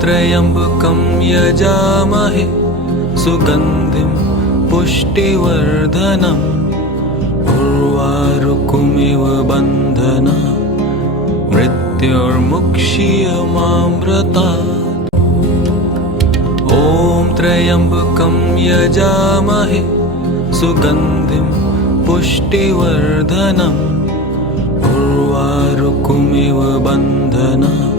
त्र्यम्बकं यजामहे सुगन्धिं पुष्टिवर्धनम् उर्वारुकमिव बन्धनात् मृत्योर्मुक्षीयमामृतात्। ॐ त्र्यम्बकं यजामहे सुगन्धिं पुष्टिवर्धनम् उर्वारुकमिव बन्धनात्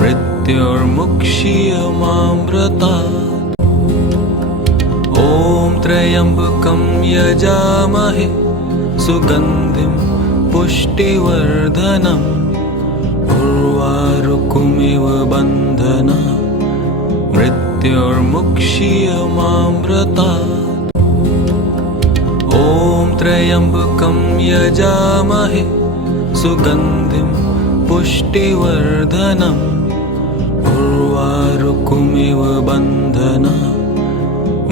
मृत्योर्मुक्षीयमामृतात्। ॐ त्र्यम्बकं यजामहे सुगन्धिं पुष्टिवर्धनम् उर्वारुकमिव बन्धनात् मृत्योर्मुक्षीयमामृतात्। ॐ त्र्यम्बकं यजामहे सुगन्धिं पुष्टिवर्धनम् उर्वारुकमिव बन्धनात्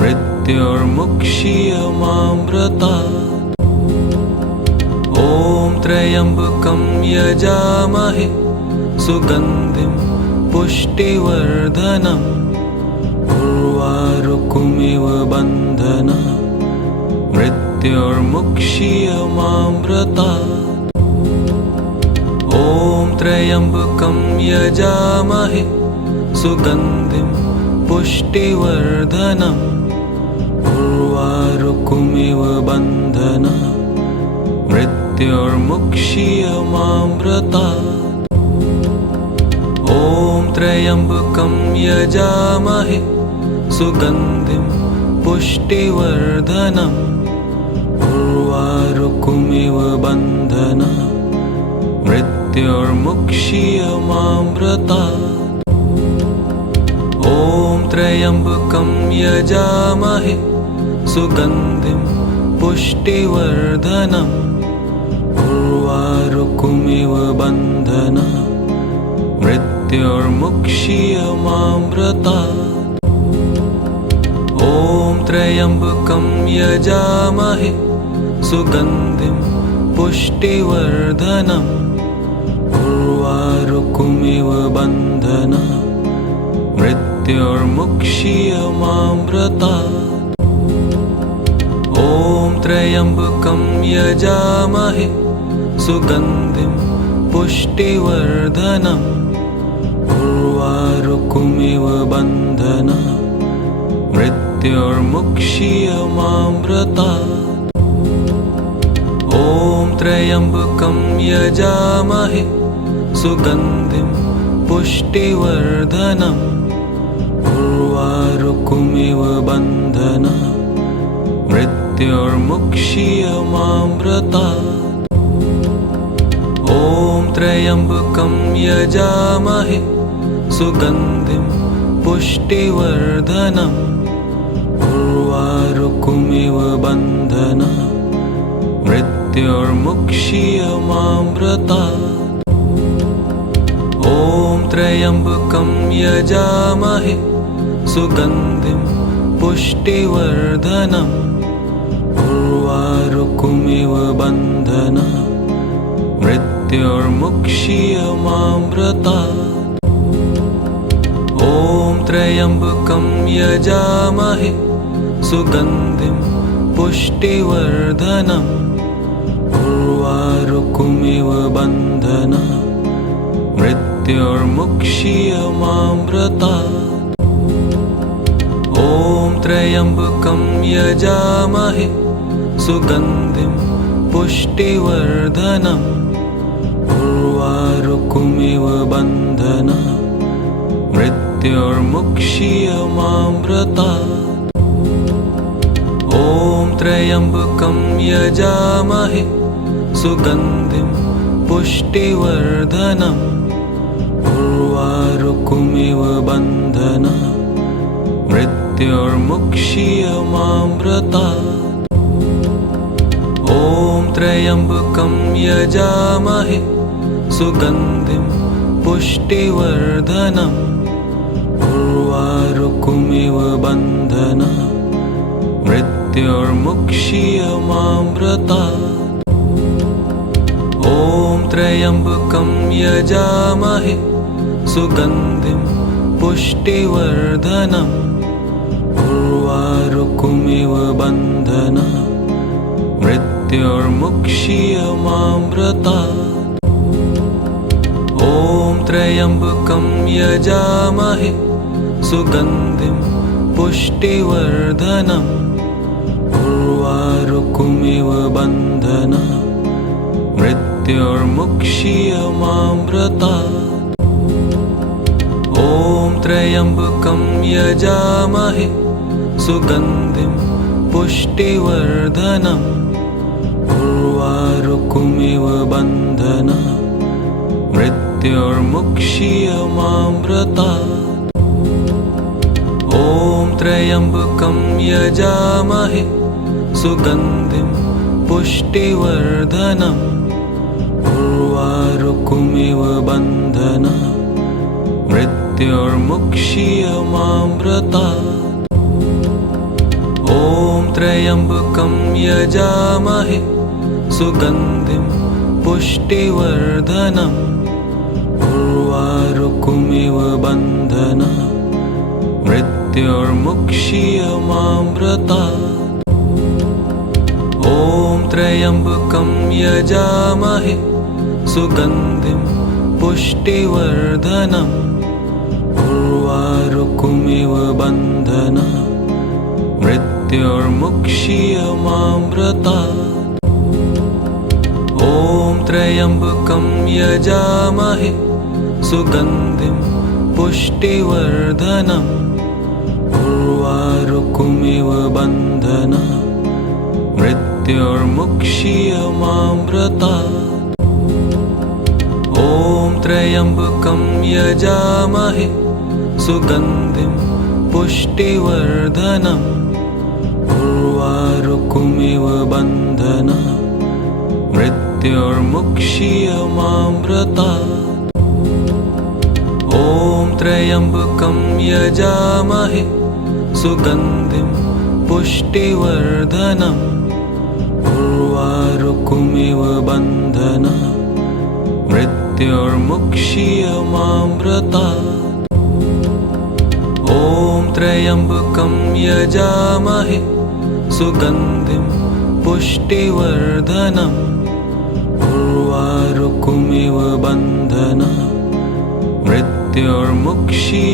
मृत्योर्मुक्षीयमामृतात्। ॐ त्र्यम्बकं यजामहे सुगन्धिं पुष्टिवर्धनम् उर्वारुकमिव बन्धनात् मृत्योर्मुक्षीयमामृतात्। ॐ त्र्यम्बकं यजामहे सुगन्धिं पुष्टिवर्धनम् उर्वारुकमिव बन्धनात् मृत्योर्मुक्षीयमामृतात्। ॐ त्र्यम्बकं यजामहे सुगन्धिं पुष्टिवर्धनम् उर्वारुकमिव बन्धनात् मृत्योर्मुक्षीयमामृतात्। ॐ त्र्यम्बकं यजामहे सुगन्धिं पुष्टिवर्धनम् उर्वारुकमिव बन्धनात् मृत्योर्मुक्षीयमामृतात्। ॐ त्र्यम्बकं यजामहे सुगन्धिं पुष्टिवर्धनम् उर्वारुकमिव बन्धनात् मृत्योर्मुक्षीयमामृतात्। ॐ त्र्यम्बकं यजामहे सुगन्धिं पुष्टिवर्धनम् उर्वारुकमिव बन्धनात् मृत्योर्मुक्षीयमामृतात्। ॐ त्र्यम्बकं यजामहे सुगन्धिं पुष्टिवर्धनम् उर्वारुकमिव बन्धनात् मृत्योर्मुक्षीयमामृतात्। ॐ त्र्यम्बकं यजामहे सुगन्धिं पुष्टिवर्धनम् उर्वारुकमिव बन्धनात् मृत्योर्मुक्षीयमामृतात्। ॐ त्र्यम्बकं यजामहे सुगन्धिं पुष्टिवर्धनम् उर्वारुकमिव बन्धनात् मृत्योर्मुक्षीयमामृतात्। ॐ त्र्यम्बकं यजामहे सुगन्धिं पुष्टिवर्धनम् उर्वारुकमिव बन्धनात् मृत्योर्मुक्षीयमामृतात्। ॐ त्र्यम्बकं यजामहे सुगन्धिं पुष्टिवर्धनम् उर्वारुकमिव बन्धनात् मृत्योर्मुक्षीयमामृतात्। ॐ त्र्यम्बकं यजामहे सुगन्धिं पुष्टिवर्धनम् उर्वारुकमिव बन्धनात् मृत्योर्मुक्षीयमामृतात्। ॐ त्र्यम्बकं यजामहे सुगन्धिं पुष्टिवर्धनम् उर्वारुकमिव बन्धनात् मृत्योर्मुक्षीयमामृतात्। ॐ त्र्यम्बकं यजामहे सुगन्धिं पुष्टिवर्धनम् उर्वारुकमिव बन्धनात् मृत्योर्मुक्षीयमामृतात् ॐ त्र्यम्बकं यजामहे सुगन्धिं पुष्टिवर्धनम् उर्वारुकमिव बन्धनात् मृत्योर्मुक्षीयमामृतात् ॐ त्र्यम्बकं यजामहे सुगन्धिं पुष्टिवर्धनम् उर्वारुकमिव बन्धनात् मृत्योर्मुक्षीयमामृतात् ॐ त्र्यम्बकं यजामहे सुगन्धिं पुष्टिवर्धनम् उर्वारुकमिव बन्धनात् मृत्योर्मुक्षीयमामृतात् ॐ त्र्यम्बकं यजामहे सुगन्धिं पुष्टिवर्धनम् उर्वारुकमिव बन्धनात् मृत्योर्मुक्षीयमामृतात् ॐ त्र्यम्बकं यजामहे सुगन्धिं पुष्टिवर्धनम् उर्वारुकमिव बन्धनात् मृत्योर्मुक्षीयमामृतात् ॐ त्र्यम्बकं यजामहे सुगन्धिं पुष्टिवर्धनम् उर्वारुकमिव बन्धनात् मृत्योर्मुक्षीयमामृतात् ॐ त्र्यम्बकं यजामहे सुगन्धिं पुष्टिवर्धनम् उर्वारुकमिव बन्धनात् मृत्योर्मुक्षीयमामृतात् ॐ त्र्यम्बकं यजामहे सुगन्धिं पुष्टिवर्धनम् उर्वारुकमिव बन्धनात् मृत्योर्मुक्षीयमामृतात् ॐ त्र्यम्बकं यजामहे सुगन्धिं पुष्टिवर्धनम् उर्वारुकमिव बन्धनात्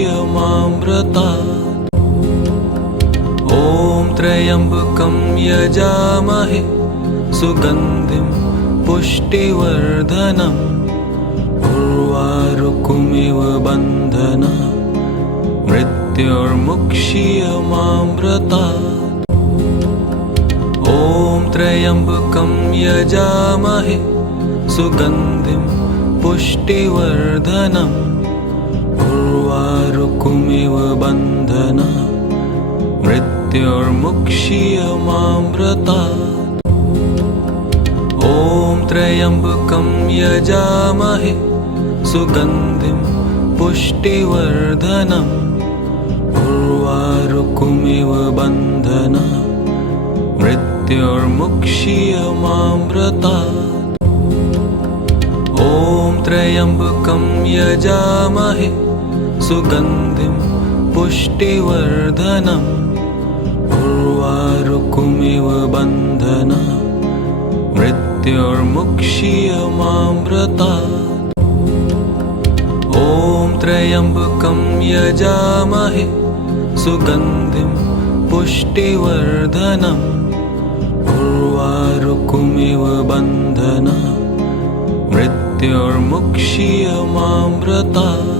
मृत्योर्मुक्षीयमामृतात् ॐ त्र्यम्बकं यजामहे सुगन्धिं पुष्टिवर्धनम् उर्वारुकमिव बन्धनात् मृत्योर्मुक्षीयमामृतात् ॐ त्र्यम्बकं यजामहे सुगन्धिं पुष्टिवर्धनम् उर्वारुकमिव बन्धनात् मृत्योर्मुक्षीयमामृतात् ॐ त्र्यम्बकं यजामहे सुगन्धिं पुष्टिवर्धनम् उर्वारुकमिव बन्धनात् मृत्योर्मुक्षीयमामृतात् ॐ त्र्यम्बकं यजामहे सुगन्धिं पुष्टिवर्धनम् उर्वारुकमिव बन्धनात् मृत्योर्मुक्षीयमामृतात् ॐ त्र्यम्बकं यजामहे सुगन्धिं पुष्टिवर्धनम् उर्वारुकमिव बन्धनात् मृत्योर्मुक्षीयमामृतात्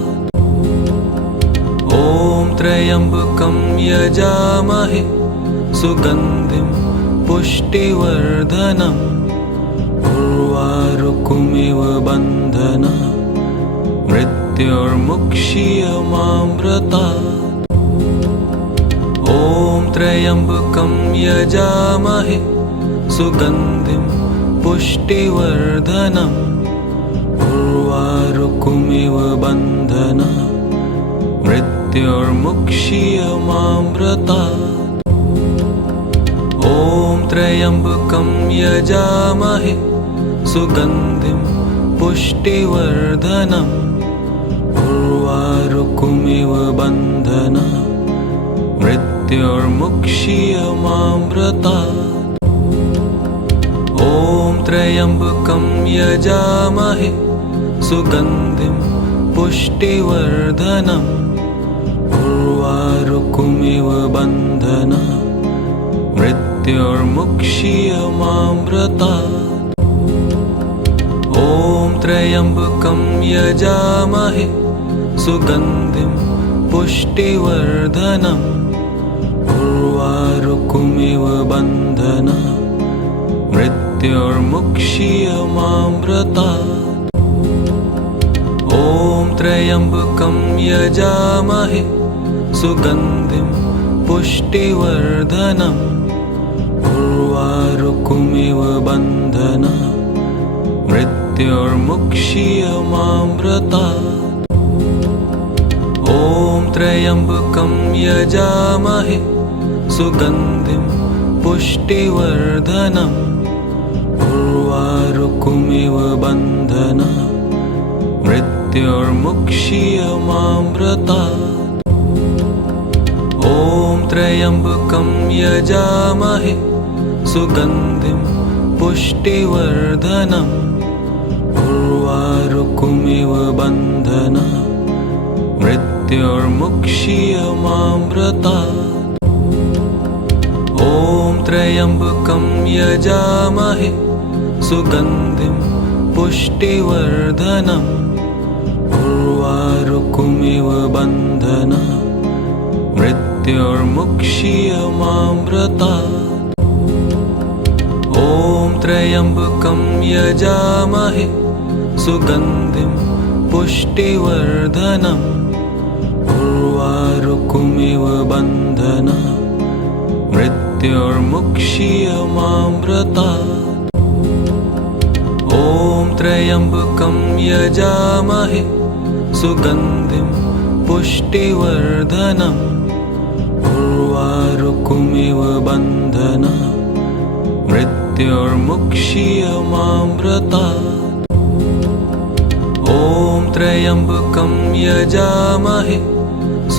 ॐ त्र्यम्बकं यजामहे सुगन्धिं पुष्टिवर्धनम् उर्वारुकमिव बन्धनात् मृत्योर्मुक्षीयमामृतात् ॐ त्र्यम्बकं यजामहे सुगन्धिं पुष्टिवर्धनम् उर्वारुकमिव बन्धनात् मृत्योर्मुक्षीयमामृतात् ॐ त्र्यम्बकं यजामहे सुगन्धिं पुष्टिवर्धनम् उर्वारुकमिव उर्वारुकमिव बन्धना मृत्युर्मुक्षीयमामृतात्। ॐ त्र्यम्बकं यजामहे सुगन्धिं पुष्टिवर्धनम् उर्वारुकमिव बन्धना मृत्युर्मुक्षीयमामृतात्। ॐ त्र्यम्बकं यजामहे सुगन्धिं पुष्टिवर्धनम् उर्वारुकमिव बन्धना मृत्युर्मुक्षीयमामृतात्। ॐ त्र्यम्बकं यजामहे सुगन्धिं पुष्टिवर्धनम् उर्वारुकमिव बन्धना मृत्युर्मुक्षीयमामृतात्। ॐ त्र्यम्बकं यजामहे सुगन्धिं पुष्टिवर्धनम् उर्वारुकमिव बन्धना मृत्युर्मुक्षीयमामृतात्। ॐ त्र्यम्बकं यजामहे सुगन्धिं पुष्टिवर्धनम् उर्वारुकमिव बन्धना मृत्युर्मुक्षीयमामृतात्। ॐ त्र्यम्बकं यजामहे सुगन्धिं पुष्टिवर्धनम् उर्वारुकमिव बन्धना मृत्युर्मुक्षीयमामृतात्। ॐ त्र्यम्बकं यजामहे सुगन्धिं पुष्टिवर्धनम् उर्वारुकमिव बन्धना मृत्युर्मुक्षीयमामृतात्। ॐ त्र्यम्बकं यजामहे सुगन्धिं पुष्टिवर्धनम् उर्वारुकमिव बन्धना मृत्युर्मुक्षीयमामृतात्। ॐ त्र्यम्बकं यजामहे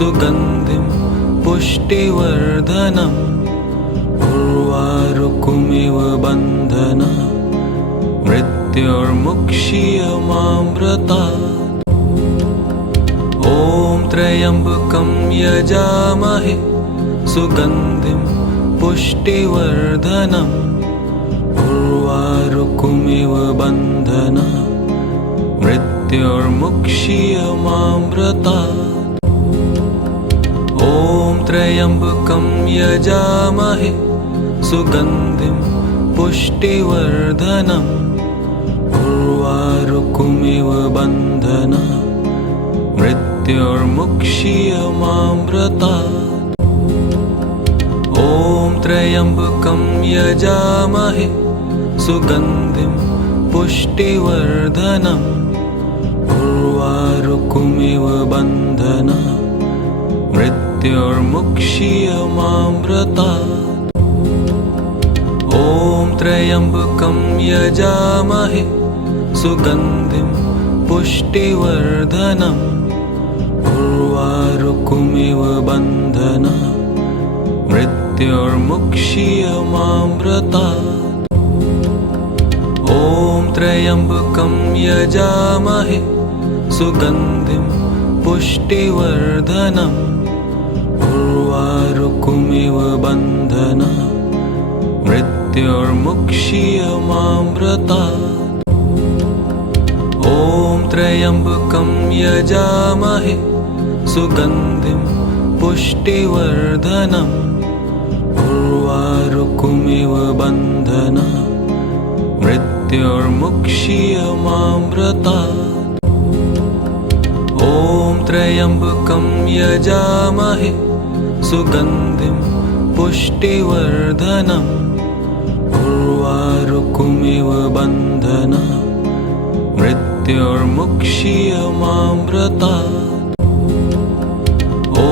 सुगन्धिं पुष्टिवर्धनम् उर्वारुकमिव बन्धना मृत्युर्मुक्षीयमामृतात्। ॐ त्र्यम्बकं यजामहे सुगन्धिं पुष्टिवर्धनम् उर्वारुकमिव बन्धना मृत्युर्मुक्षीयमामृतात्। ॐ त्र्यम्बकं यजामहे सुगन्धिं पुष्टिवर्धनम् उर्वारुकमिव बन्धना मृत्युर्मुक्षीयमामृतात्। ॐ त्र्यम्बकं यजामहे सुगन्धिं पुष्टिवर्धनम् उर्वारुकमिव बन्धना मृत्युर्मुक्षीयमामृतात्। ॐ त्र्यम्बकं यजामहे सुगन्धिं पुष्टिवर्धनम् उर्वारुकमिव बन्धना मृत्युर्मुक्षीयमामृतात्। ॐ त्र्यम्बकं यजामहे सुगन्धिं पुष्टिवर्धनम् उर्वारुकमिव बन्धना मृत्युर्मुक्षीयमामृतात्। ॐ त्र्यम्बकं यजामहे सुगन्धिं पुष्टिवर्धनम् उर्वारुकमिव बन्धना मृत्युर्मुक्षीयमामृतात्। ॐ त्र्यम्बकं यजामहे सुगन्धिं पुष्टिवर्धनम् उर्वारुकमिव बन्धना मृत्युर्मुक्षीयमामृतात्। ॐ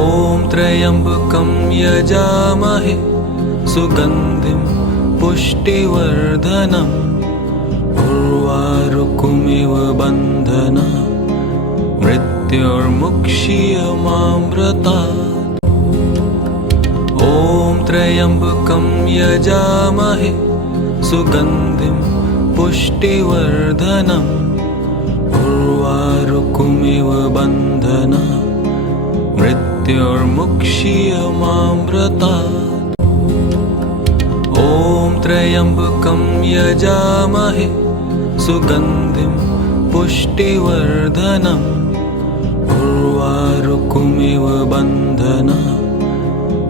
त्र्यम्बकं यजामहे सुगन्धिं पुष्टिवर्धनम् उर्वारुकमिव बन्धना मृत्युर्मुक्षीयमामृतात्। ॐ त्र्यम्बकं यजामहे सुगन्धिं पुष्टिवर्धनम् उर्वारुकमिव बन्धनात् मृत्युर्मुक्षीयमामृतात्। ॐ त्र्यम्बकं यजामहे सुगन्धिं पुष्टिवर्धनम् उर्वारुकमिव बन्धनात्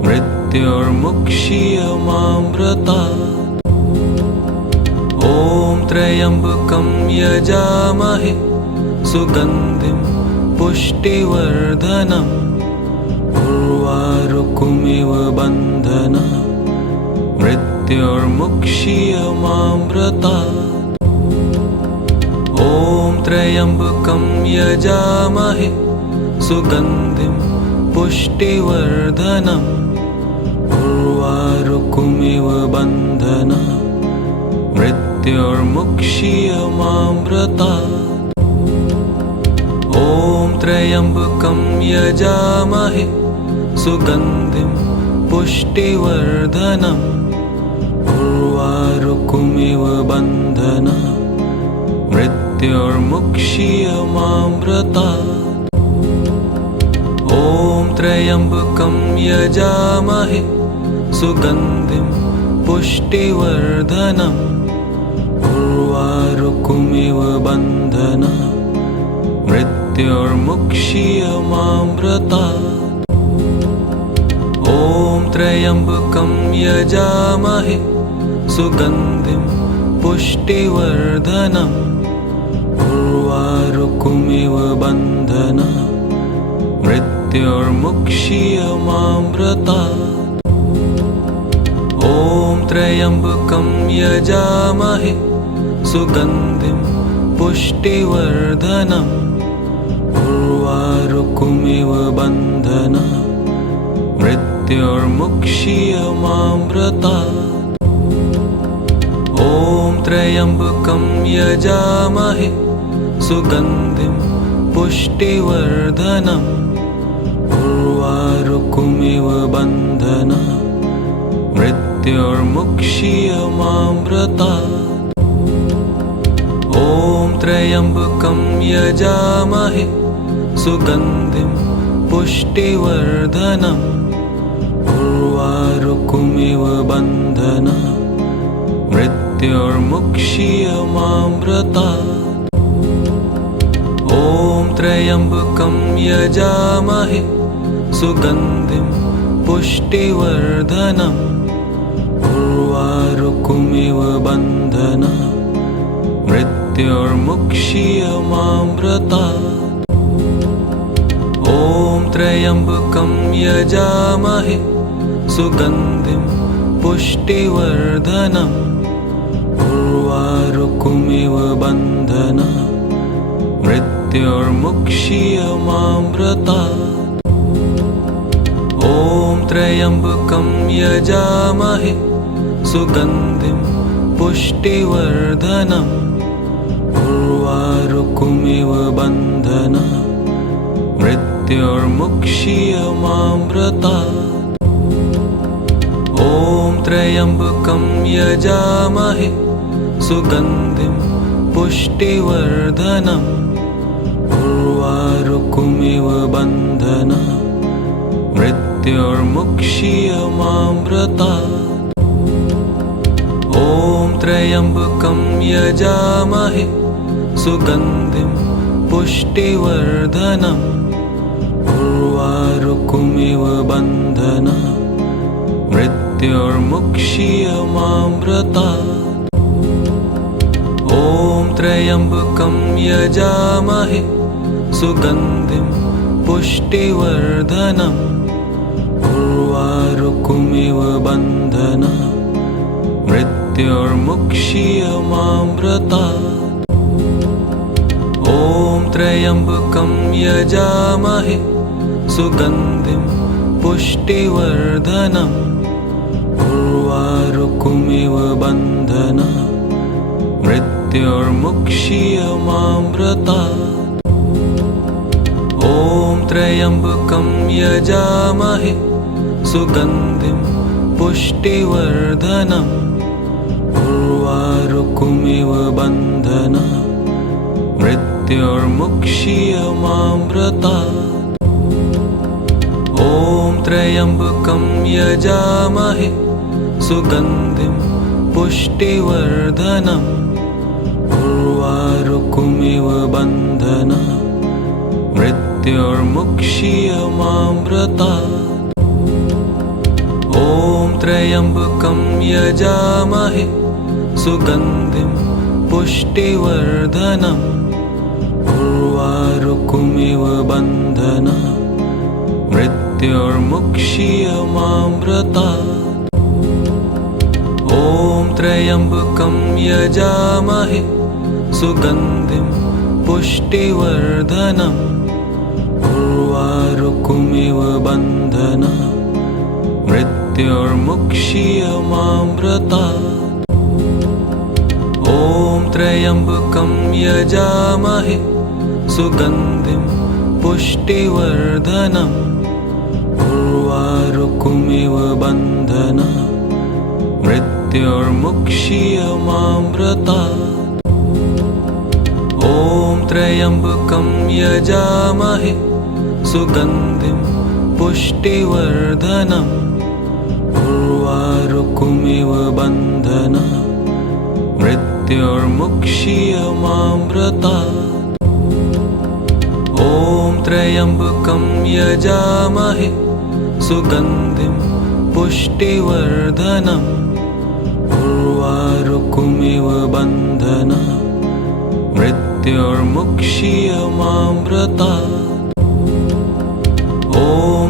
मृत्युर्मुक्षीयमामृतात्। ॐ त्र्यम्बकं यजामहे सुगन्धिं पुष्टिवर्धनम् उर्वारुकमिव बन्धनात् मृत्युर्मुक्षीयमामृतात्। ॐ त्र्यम्बकं यजामहे सुगन्धिं पुष्टिवर्धनम् उर्वारुकमिव बन्धनात् मृत्युर्मुक्षीयमामृतात्। ॐ त्र्यम्बकं यजामहे सुगन्धिं पुष्टिवर्धनम् उर्वारुकमिव बन्धनात् मृत्युर्मुक्षीयमामृतात्। ॐ त्र्यम्बकं यजामहे सुगन्धिं पुष्टिवर्धनम् उर्वारुकमिव बन्धनात् मृत्युर्मुक्षीयमामृतात्। ॐ त्र्यम्बकं यजामहे सुगन्धिं पुष्टिवर्धनम् उर्वारुकमिव बन्धनात् मृत्युर्मुक्षीयमामृतात्। ॐ त्र्यम्बकं यजामहे सुगन्धिं पुष्टिवर्धनम् उर्वारुकमिव बन्धनात् मृत्युर्मुक्षीयमामृतात्। ॐ त्र्यम्बकं यजामहे सुगन्धिं पुष्टिवर्धनम् उर्वारुकमिव बन्धनात् मृत्युर्मुक्षीयमामृतात्। ॐ त्र्यम्बकं यजामहे सुगन्धिं पुष्टिवर्धनम् उर्वारुकमिव बन्धनात् मृत्युर्मुक्षीयमामृतात्। ॐ त्र्यम्बकं यजामहे सुगन्धिं पुष्टिवर्धनम् उर्वारुकमिव बन्धनात् मृत्युर्मुक्षीयमामृतात्। ॐ त्र्यम्बकं यजामहे सुगन्धिं पुष्टिवर्धनम् उर्वारुकमिव बन्धनात् मृत्युर्मुक्षीयमामृतात्। ॐ त्र्यम्बकं यजामहे सुगन्धिं पुष्टिवर्धनम् उर्वारुकमिव बन्धनात् मृत्युर्मुक्षीयमामृतात्। ॐ त्र्यम्बकं यजामहे सुगन्धिं पुष्टिवर्धनम् उर्वारुकमिव बन्धनात् मृत्युर्मुक्षीयमामृतात्। ॐ त्र्यम्बकं यजामहे सुगन्धिं पुष्टिवर्धनम् उर्वारुकमिव बन्धनात् मृत्युर्मुक्षीयमामृतात्। ॐ त्र्यम्बकं यजामहे सुगन्धिं पुष्टिवर्धनम् उर्वारुकमिव बन्धनात् मृत्युर्मुक्षीयमामृतात्। ॐ त्र्यम्बकं यजामहे सुगन्धिं पुष्टिवर्धनम् उर्वारुकमिव बन्धनात् मृत्युर्मुक्षीयमामृतात्। त्र्यम्बकं यजामहे सुगन्धिं पुष्टिवर्धनम् उर्वारुकमिव बन्धनात् मृत्योर्मुक्षीयमामृतात्। ॐ त्र्यम्बकं यजामहे सुगन्धिं पुष्टिवर्धनम् उर्वारुकमिव बन्धनात् मृत्योर्मुक्षीयमामृतात्। ॐ त्र्यम्बकं यजामहे सुगन्धिं पुष्टिवर्धनम् उर्वारुकमिव बन्धनात् मृत्योर्मुक्षीयमामृतात्। ॐ त्र्यम्बकं यजामहे सुगन्धिं पुष्टिवर्धनम् उर्वारुकमिव बन्धनात् मृत्योर्मुक्षीयमामृतात्। ॐ त्र्यम्बकं यजामहे सुगन्धिं पुष्टिवर्धनम् उर्वारुकमिव बन्धनात् मृत्योर्मुक्षीयमामृतात्। ॐ त्र्यम्बकं यजामहे सुगन्धिं पुष्टिवर्धनम् उर्वारुकमिव बन्धनात् मृत्योर्मुक्षीयमामृतात्। ॐ त्र्यम्बकं यजामहे सुगन्धिं पुष्टिवर्धनम् उर्वारुकमिव बन्धनात् मृत्योर्मुक्षीयमामृतात्। ॐ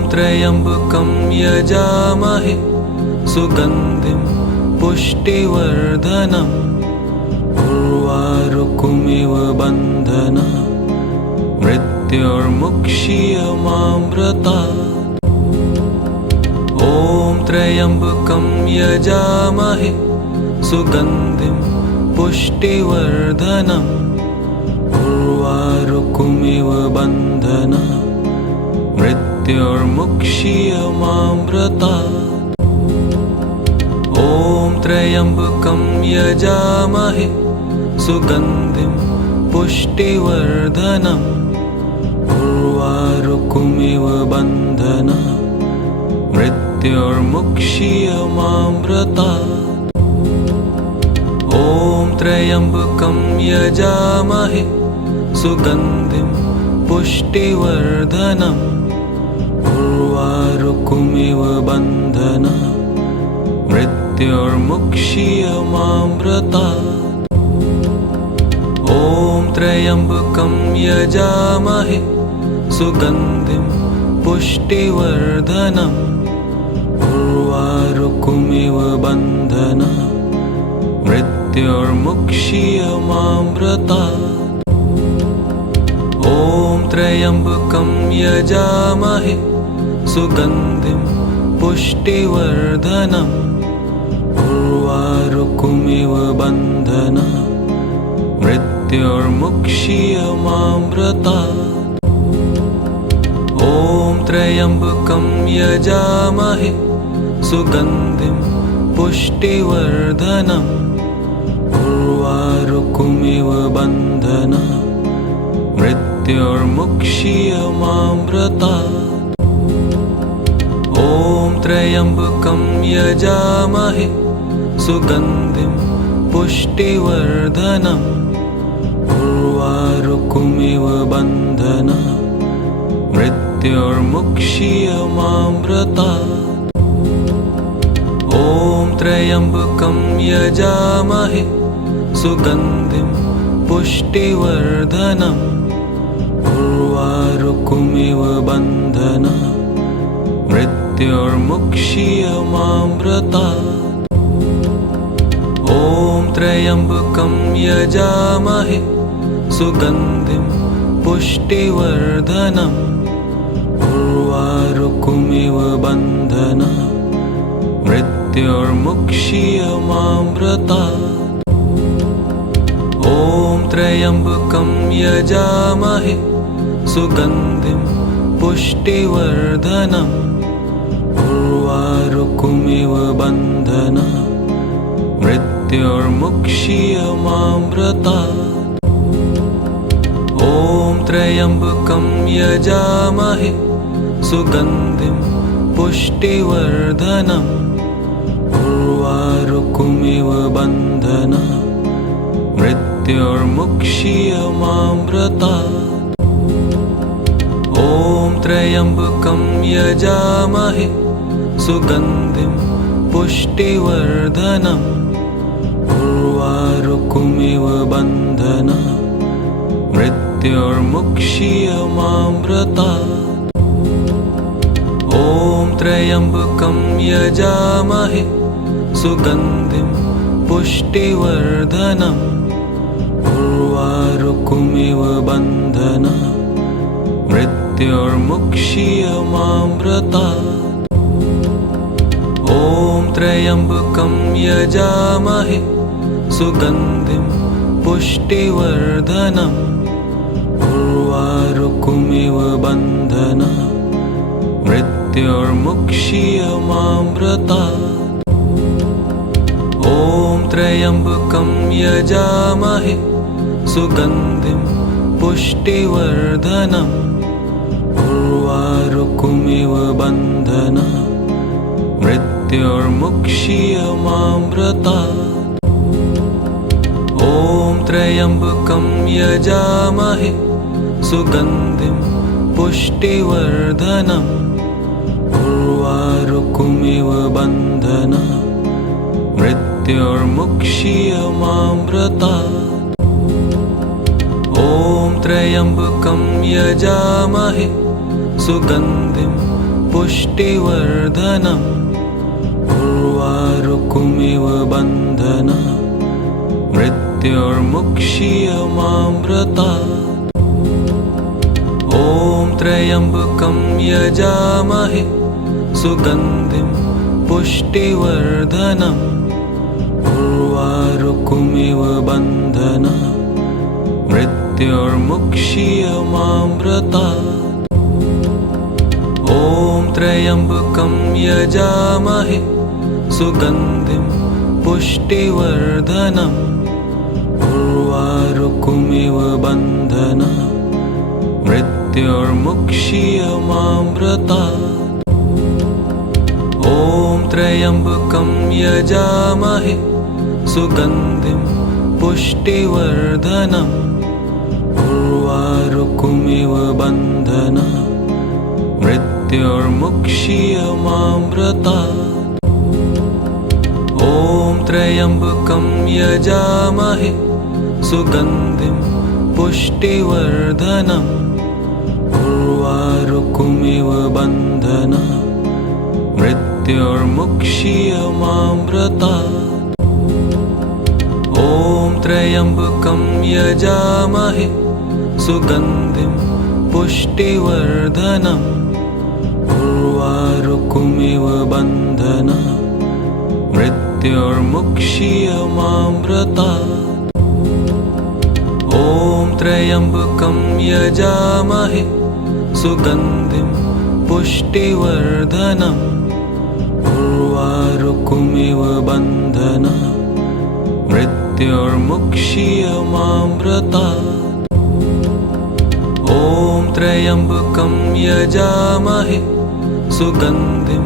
त्र्यम्बकं यजामहे सुगन्धिं पुष्टिवर्धनम् उर्वारुकमिव बन्धनात् मृत्योर्मुक्षीयमामृतात्। ॐ त्र्यम्बकं यजामहे सुगन्धिं पुष्टिवर्धनम् उर्वारुकमिव बन्धनात् मृत्योर्मुक्षीयमामृतात्। ॐ त्र्यम्बकं यजामहे सुगन्धिं पुष्टिवर्धनम् उर्वारुकमिव बन्धनात् मृत्योर्मुक्षीयमामृतात्। ॐ त्र्यम्बकं यजामहे सुगन्धिं पुष्टिवर्धनम् उर्वारुकमिव बन्धनात् मृत्योर्मुक्षीयमामृतात्। ॐ त्र्यम्बकं यजामहे सुगन्धिं पुष्टिवर्धनम् उर्वारुकमिव बन्धनात् मृत्योर्मुक्षीयमामृतात्। ॐ त्र्यम्बकं यजामहे सुगन्धिं पुष्टिवर्धनम् उर्वारुकमिव बन्धनात् मृत्योर्मुक्षीयमामृतात्। ॐ त्र्यम्बकं यजामहे सुगन्धिं पुष्टिवर्धनम् उर्वारुकमिव बन्धनात् मृत्योर्मुक्षीयमामृतात्। ॐ त्र्यम्बकं यजामहे सुगन्धिं पुष्टिवर्धनम् उर्वारुकमिव बन्धनात् मृत्योर्मुक्षीयमामृतात्। ॐ त्र्यम्बकं यजामहे सुगन्धिं पुष्टिवर्धनम् उर्वारुकमिव बन्धनात् मृत्योर्मुक्षीयमामृतात्। ॐ त्र्यम्बकं यजामहे सुगन्धिं पुष्टिवर्धनम् उर्वारुकमिव बन्धनात् मृत्योर्मुक्षीयमामृतात्। ॐ त्र्यम्बकं यजामहे सुगन्धिं पुष्टिवर्धनम् उर्वारुकमिव बन्धनात् मृत्योर्मुक्षीयमामृतात् ॐ त्र्यम्बकं यजामहे सुगन्धिं पुष्टिवर्धनम् उर्वारुकमिव बन्धनात् मृत्योर्मुक्षीयमामृतात् ॐ त्र्यम्बकं यजामहे सुगन्धिं पुष्टिवर्धनम् उर्वारुकमिव बन्धनात् मृत्योर्मुक्षीयमामृतात् ॐ त्र्यम्बकं यजामहे सुगन्धिं पुष्टिवर्धनम् उर्वारुकमिव बन्धनात् मृत्योर्मुक्षीयमामृतात् ॐ त्र्यम्बकं यजामहे सुगन्धिं पुष्टिवर्धनम् उर्वारुकमिव बन्धनात् मृत्योर्मुक्षीयमामृतात् ॐ त्र्यम्बकं यजामहे सुगन्धिं पुष्टिवर्धनम् उर्वारुकमिव बन्धनात् मृत्योर्मुक्षीयमामृतात् ॐ त्र्यम्बकं यजामहे सुगन्धिं पुष्टिवर्धनम् उर्वारुकमिव बन्धनात् मृत्योर्मुक्षीयमामृतात् ॐ त्र्यम्बकं यजामहे सुगन्धिं पुष्टिवर्धनम् उर्वारुकमिव बन्धनात् मृत्योर्मुक्षीयमामृतात् ॐ त्र्यम्बकं यजामहे सुगन्धिं पुष्टिवर्धनम् उर्वारुकमिव बन्धनात् मृत्योर्मुक्षीयमामृतात् ॐ त्र्यम्बकं यजामहे सुगन्धिं पुष्टिवर्धनम् उर्वारुकमिव बन्धनात् मृत्योर्मुक्षीयमामृतात् ॐ त्र्यम्बकं यजामहे सुगन्धिं पुष्टिवर्धनम् उर्वारुकमिव बन्धनात् मृत्योर्मुक्षीयमामृतात् ॐ त्र्यम्बकं यजामहे सुगन्धिं पुष्टिवर्धनम् उर्वारुकमिव बन्धनात् मृत्योर्मुक्षीयमामृतात् ॐ त्र्यम्बकं यजामहे सुगन्धिं पुष्टिवर्धनम् उर्वारुकमिव बन्धनात् मृत्योर्मुक्षीयमामृतात् ॐ त्र्यम्बकं यजामहे सुगन्धिं पुष्टिवर्धनम् उर्वारुकमिव बन्धनात् मृत्योर्मुक्षीयमामृतात् ॐ त्र्यम्बकं यजामहे सुगन्धिं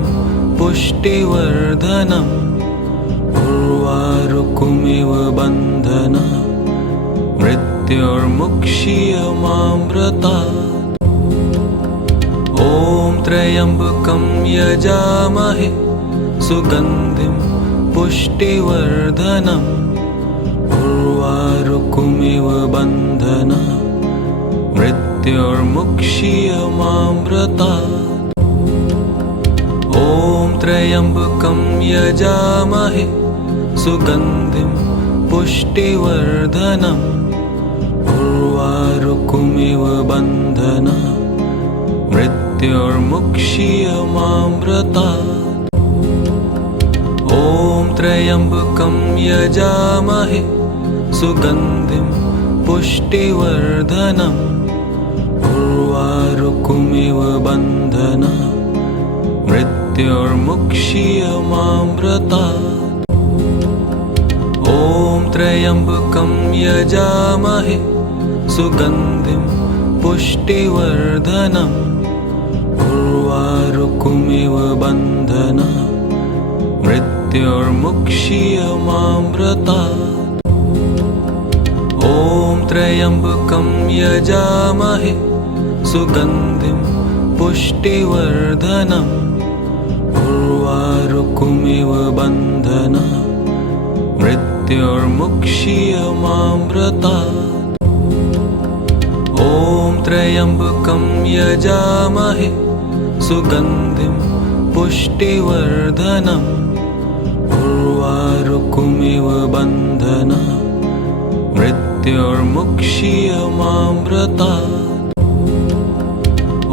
पुष्टिवर्धनम् उर्वारुकमिव बन्धनात् मृत्योर्मुक्षीयमामृतात् ॐ त्र्यम्बकं यजामहे सुगन्धिं पुष्टिवर्धनम् उर्वारुकमिव बन्धनात् मृत्योर्मुक्षीयमामृतात् ॐ त्र्यम्बकं यजामहे सुगन्धिं पुष्टिवर्धनम् उर्वारुकमिव बन्धनात् मृत्योर्मुक्षीयमामृतात् ॐ त्र्यम्बकं यजामहे सुगन्धिं पुष्टिवर्धनम् उर्वारुकमिव उर्वारुकमिव बन्धना मृत्युर्मुक्षीयमामृतात्। ॐ त्र्यम्बकं यजामहे सुगन्धिं पुष्टिवर्धनम् उर्वारुकमिव बन्धना मृत्युर्मुक्षीयमामृतात्। ॐ त्र्यम्बकं यजामहे सुगन्धिं पुष्टिवर्धनम् उर्वारुकमिव बन्धना मृत्युर्मुक्षीयमामृतात्। ॐ त्र्यम्बकं यजामहे सुगन्धिं पुष्टिवर्धनम् उर्वारुकमिव बन्धना मृत्युर्मुक्षीयमामृतात्।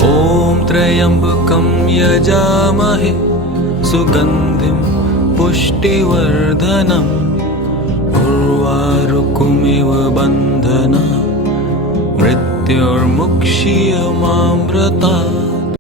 ॐ त्र्यम्बकं यजामहे सुगन्धिं पुष्टिवर्धनम् उर्वारुकमिव बन्धना मृत्युर्मुक्षीयमामृतात्।